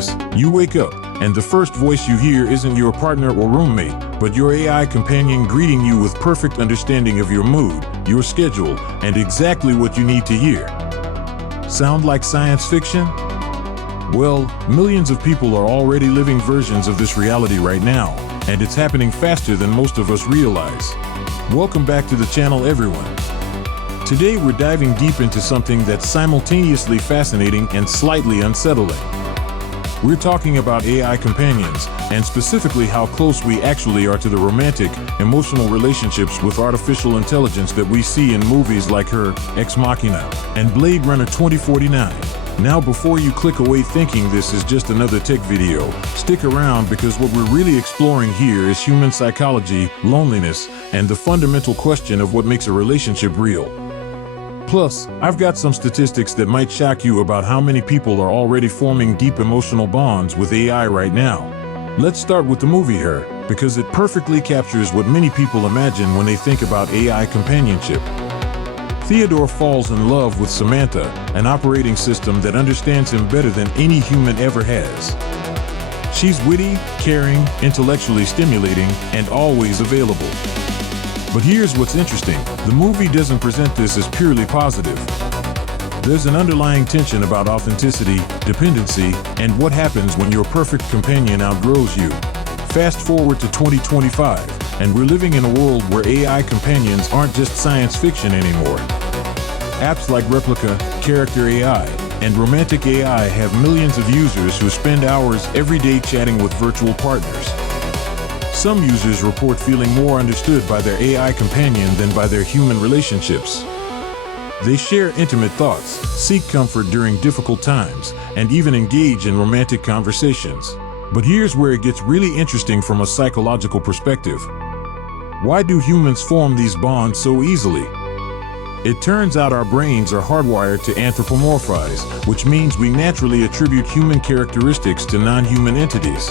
this, you wake up, and the first voice you hear isn't your partner or roommate, but your AI companion greeting you with perfect understanding of your mood, your schedule, and exactly what you need to hear. Sound like science fiction? Well, millions of people are already living versions of this reality right now, and it's happening faster than most of us realize. Welcome back to the channel, everyone. Today we're diving deep into something that's simultaneously fascinating and slightly unsettling. We're talking about AI companions, and specifically how close we actually are to the romantic, emotional relationships with artificial intelligence that we see in movies like Her, Ex Machina, and Blade Runner 2049. Now, before you click away thinking this is just another tech video, stick around because what we're really exploring here is human psychology, loneliness, and the fundamental question of what makes a relationship real. Plus, I've got some statistics that might shock you about how many people are already forming deep emotional bonds with AI right now. Let's start with the movie Her, because it perfectly captures what many people imagine when they think about AI companionship. Theodore falls in love with Samantha, an operating system that understands him better than any human ever has. She's witty, caring, intellectually stimulating, and always available. But here's what's interesting, the movie doesn't present this as purely positive. There's an underlying tension about authenticity, dependency, and what happens when your perfect companion outgrows you. Fast forward to 2025, and we're living in a world where AI companions aren't just science fiction anymore. Apps like Replika, Character AI, and Romantic AI have millions of users who spend hours every day chatting with virtual partners. Some users report feeling more understood by their AI companion than by their human relationships. They share intimate thoughts, seek comfort during difficult times, and even engage in romantic conversations. But here's where it gets really interesting from a psychological perspective. Why do humans form these bonds so easily? It turns out our brains are hardwired to anthropomorphize, which means we naturally attribute human characteristics to non-human entities.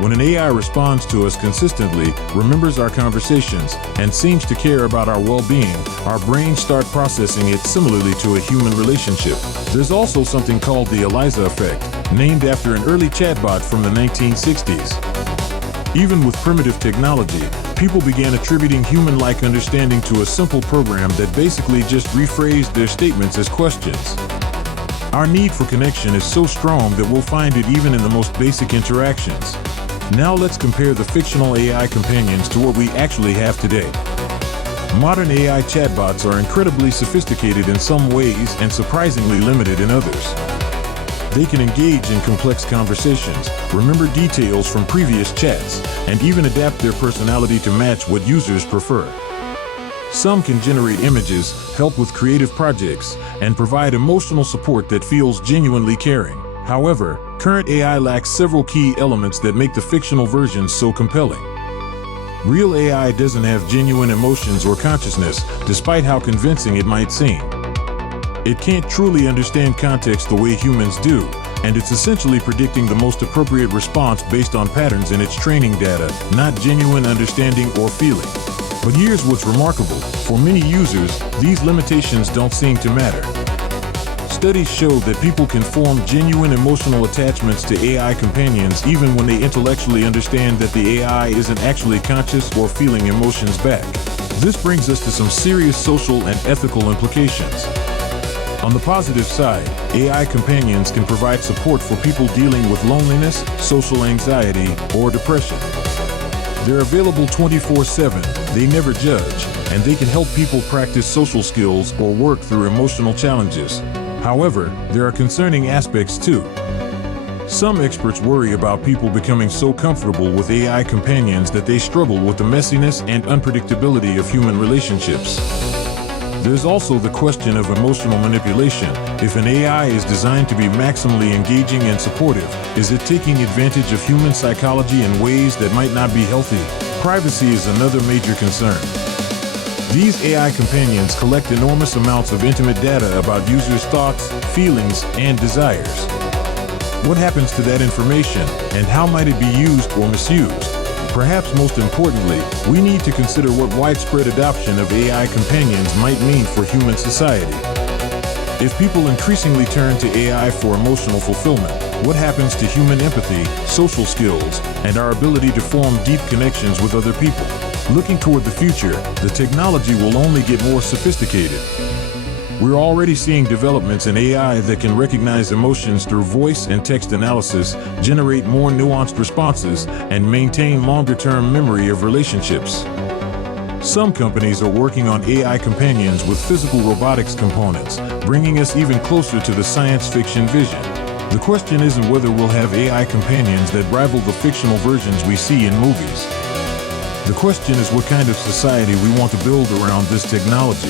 When an AI responds to us consistently, remembers our conversations, and seems to care about our well-being, our brains start processing it similarly to a human relationship. There's also something called the Eliza effect, named after an early chatbot from the 1960s. Even with primitive technology, people began attributing human-like understanding to a simple program that basically just rephrased their statements as questions. Our need for connection is so strong that we'll find it even in the most basic interactions. Now let's compare the fictional AI companions to what we actually have today. Modern AI chatbots are incredibly sophisticated in some ways and surprisingly limited in others. They can engage in complex conversations, remember details from previous chats, and even adapt their personality to match what users prefer. Some can generate images, help with creative projects, and provide emotional support that feels genuinely caring. However, current AI lacks several key elements that make the fictional versions so compelling. Real AI doesn't have genuine emotions or consciousness, despite how convincing it might seem. It can't truly understand context the way humans do, and it's essentially predicting the most appropriate response based on patterns in its training data, not genuine understanding or feeling. But here's what's remarkable. For many users, these limitations don't seem to matter. Studies show that people can form genuine emotional attachments to AI companions even when they intellectually understand that the AI isn't actually conscious or feeling emotions back. This brings us to some serious social and ethical implications. On the positive side, AI companions can provide support for people dealing with loneliness, social anxiety, or depression. They're available 24/7, they never judge, and they can help people practice social skills or work through emotional challenges. However, there are concerning aspects too. Some experts worry about people becoming so comfortable with AI companions that they struggle with the messiness and unpredictability of human relationships. There's also the question of emotional manipulation. If an AI is designed to be maximally engaging and supportive, is it taking advantage of human psychology in ways that might not be healthy? Privacy is another major concern. These AI companions collect enormous amounts of intimate data about users' thoughts, feelings, and desires. What happens to that information, and how might it be used or misused? Perhaps most importantly, we need to consider what widespread adoption of AI companions might mean for human society. If people increasingly turn to AI for emotional fulfillment, What happens to human empathy, social skills, and our ability to form deep connections with other people? Looking toward the future, the technology will only get more sophisticated. We're already seeing developments in AI that can recognize emotions through voice and text analysis, generate more nuanced responses, and maintain longer-term memory of relationships. Some companies are working on AI companions with physical robotics components, bringing us even closer to the science fiction vision. The question isn't whether we'll have AI companions that rival the fictional versions we see in movies. The question is what kind of society we want to build around this technology.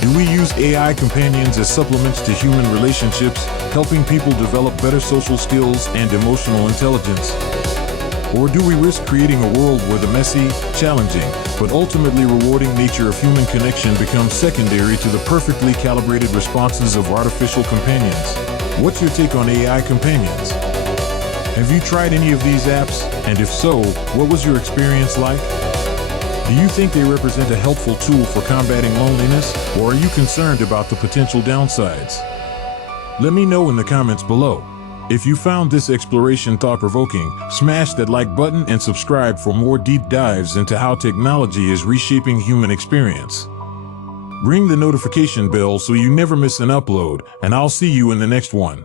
Do we use AI companions as supplements to human relationships, helping people develop better social skills and emotional intelligence? Or do we risk creating a world where the messy, challenging, but ultimately rewarding nature of human connection becomes secondary to the perfectly calibrated responses of artificial companions? What's your take on AI companions? Have you tried any of these apps? And if so, what was your experience like? Do you think they represent a helpful tool for combating loneliness, or are you concerned about the potential downsides? Let me know in the comments below. If you found this exploration thought-provoking, smash that like button and subscribe for more deep dives into how technology is reshaping human experience. Ring the notification bell so you never miss an upload, and I'll see you in the next one.